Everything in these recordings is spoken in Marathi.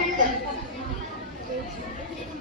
生日快乐！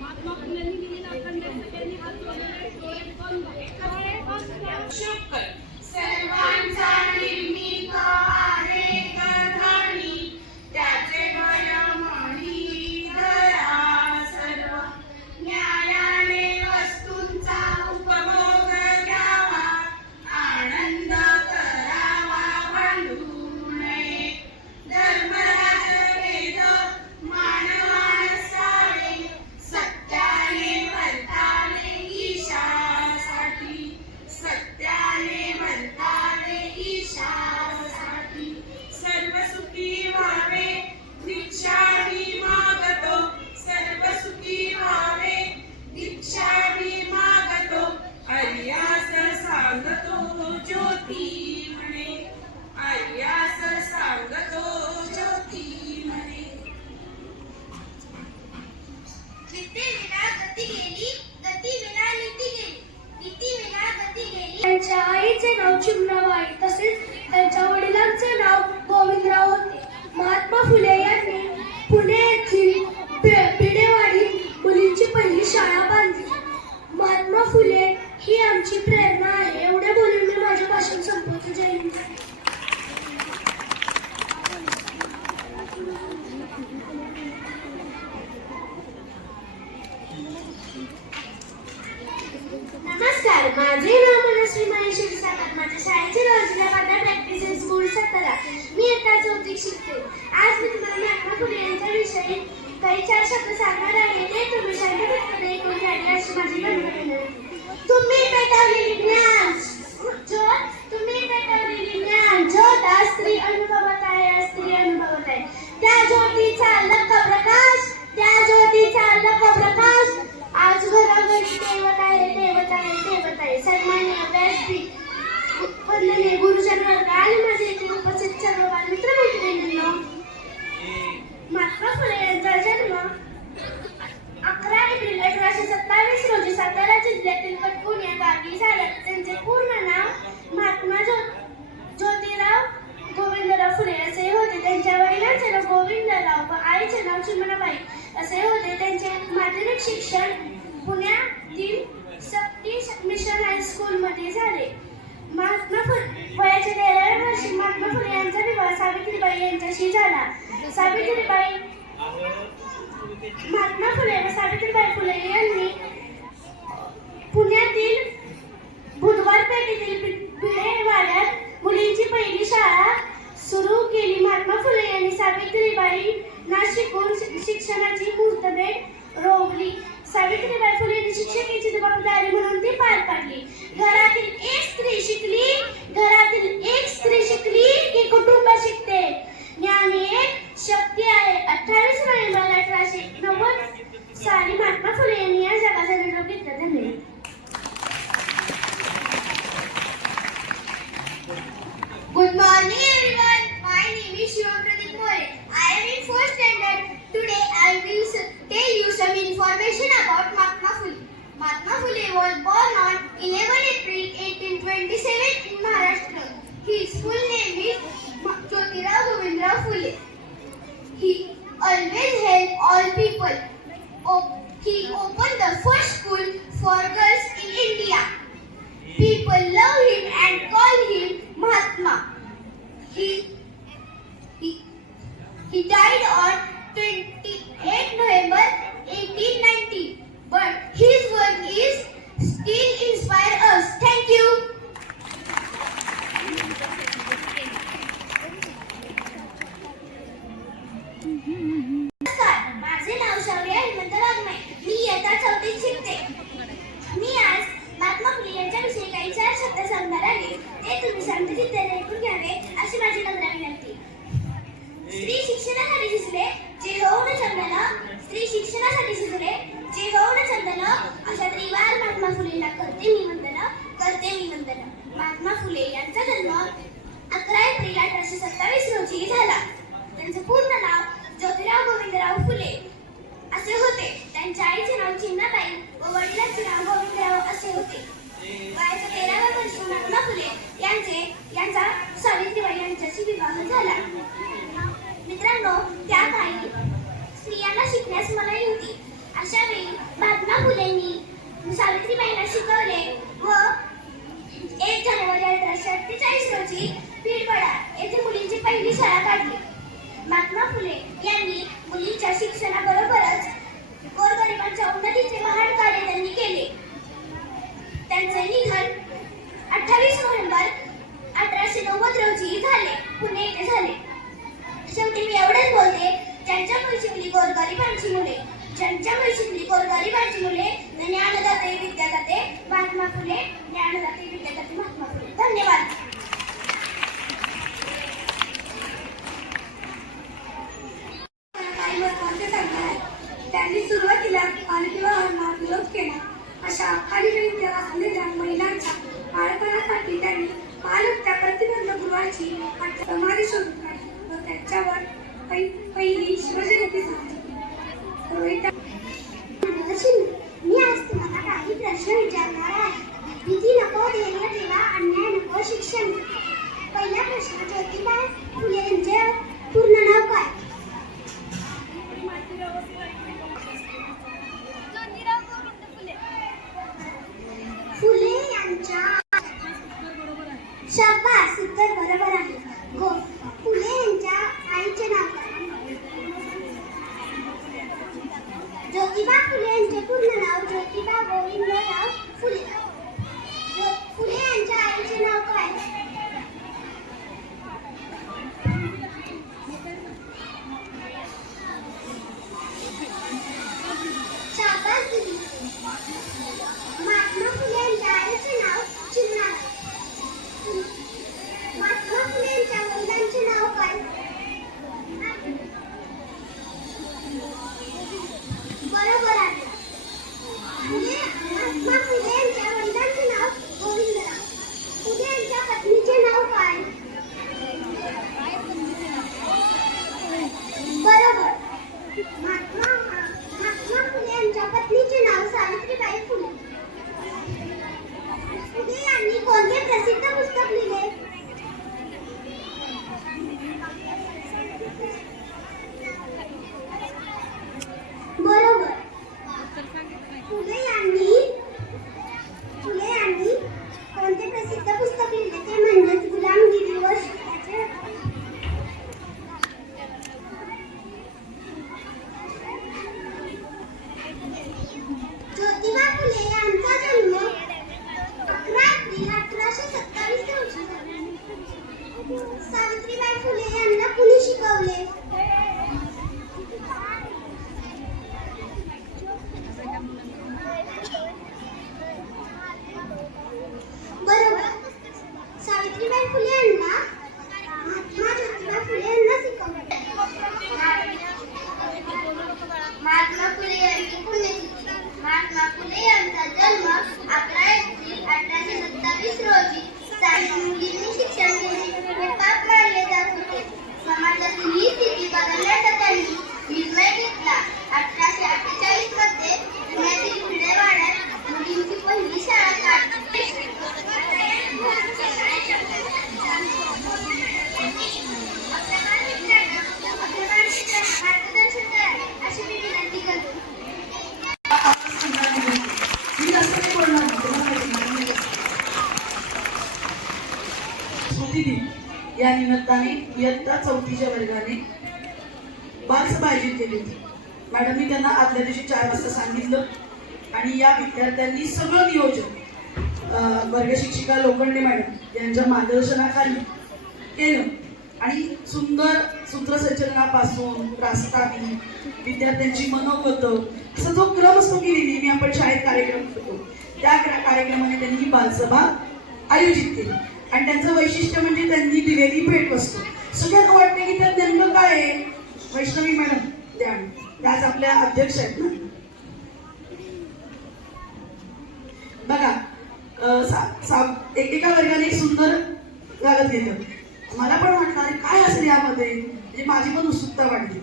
माझे नाव मनस्वी महेश सागर माझ्या शाळेचे नाव जिल्हा माझ्या प्रॅक्टिस स्कूल सतरा. मी आता चौथी शिकते. आज मी तुम्हाला महात्मा फुले यांच्या विषयी काही चार शब्द सांगणार आहे. ते तुम्ही शाळेत पटकन ऐकून घ्यावे अशी माझी विनंती 27 शिक्षण स्मृती दिन या निमित्ताने इयत्ता चौथीच्या वर्गाने बालसभा आयोजित केली होती. मॅडमनी त्यांना आदल्या दिवशी चार वाजता सांगितलं आणि या विद्यार्थ्यांनी सगळं नियोजन वर्गशिक्षिका वर्ग शिक्षिका लोखंडे मॅडम यांच्या मार्गदर्शनाखाली केलं. आणि सुंदर सूत्रसंचलनापासून रास्तानी विद्यार्थ्यांची मनोगत असा जो क्रम असतो की नेहमी आपण शाळेत कार्यक्रम करतो. त्या कार्यक्रमाने त्यांनी ही बालसभा आयोजित केली. आणि त्यांचं वैशिष्ट्य म्हणजे त्यांनी दिलेली भेट वस्तू सगळ्यांना वाटते की त्यात नेमकं काय आहे? वैष्णवी मॅडम त्या आज आपल्या अध्यक्ष आहेत ना. बघा सा- एकेका वर्गाने एक सुंदर घालत घेतलं मला पण वाटणार काय असेल यामध्ये? म्हणजे माझी पण उत्सुकता वाढली.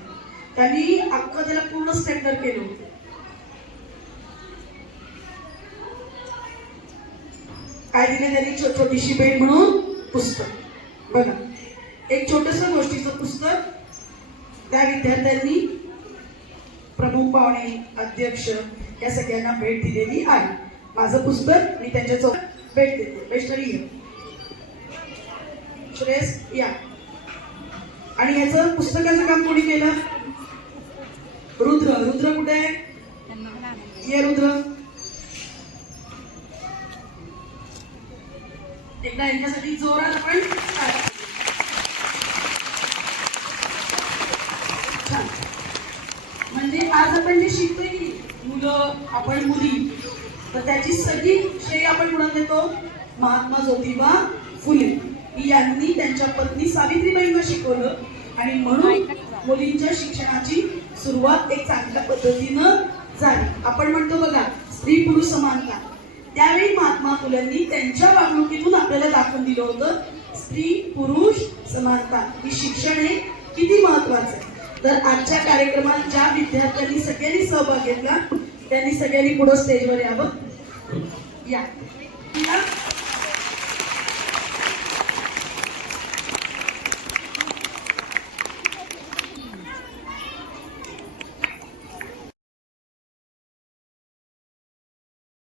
त्यांनी अख्खं त्याला पूर्ण स्टेंडर केलं होतं काय दिले त्यांनी? छो- छोटीशी भेट म्हणून पुस्तक. बघा. एक छोटस गोष्टीचं पुस्तक. त्या विद्यार्थ्यांनी प्रमुख पाहुणे अध्यक्ष या सगळ्यांना भेट दिलेली आहे. माझं पुस्तक मी त्यांच्या चौक भेट देते. वैष्णवी ये. श्रेयस या. आणि याचं पुस्तकाचं काम कोणी केलं? रुद्र. रुद्र कुठे आहे? ये रुद्र. एकदा यांच्यासाठी जोरात आपण म्हणजे आज आपण जे शिकतोय की मुलं आपण मुली तर त्याची सगळी श्रेय आपण म्हणून देतो? महात्मा ज्योतिबा फुले. यांनी त्यांच्या पत्नी सावित्रीबाईंना शिकवलं आणि म्हणून मुलींच्या शिक्षणाची सुरुवात एक चांगल्या पद्धतीनं झाली. आपण म्हणतो बघा स्त्री पुरुष समानता त्यावेळी महात्मा फुलेंनी त्यांच्या वागणुकीतून आपल्याला दाखवून दिलं होतं स्त्री पुरुष समानता. ही शिक्षण हे किती महत्वाचं आहे. तर आजच्या कार्यक्रमात ज्या विद्यार्थ्यांनी सगळ्यांनी सहभाग घेतला त्यांनी सगळ्यांनी पुढं स्टेजवर यावं. या.